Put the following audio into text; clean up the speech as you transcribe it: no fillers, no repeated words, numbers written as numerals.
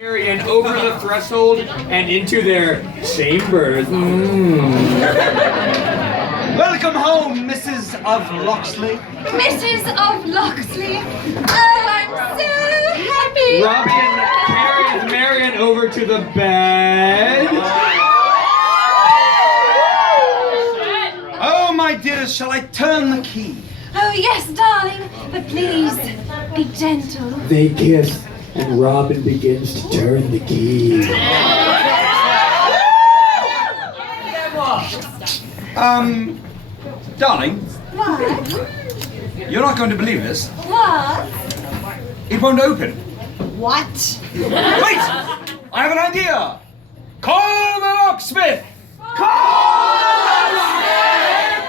And over the threshold and into their chambers. Welcome home, Mrs. of Locksley. Mrs. of Locksley. Oh, I'm so happy. Robin carries Marion over to the bed. Oh, my dearest, shall I turn the key? Oh, yes, darling. But please, be gentle. They kiss, and Robin begins to turn the key. Darling, What? you're not going to believe this. What? It won't open. What? Wait! I have an idea! Call the locksmith! Call the locksmith!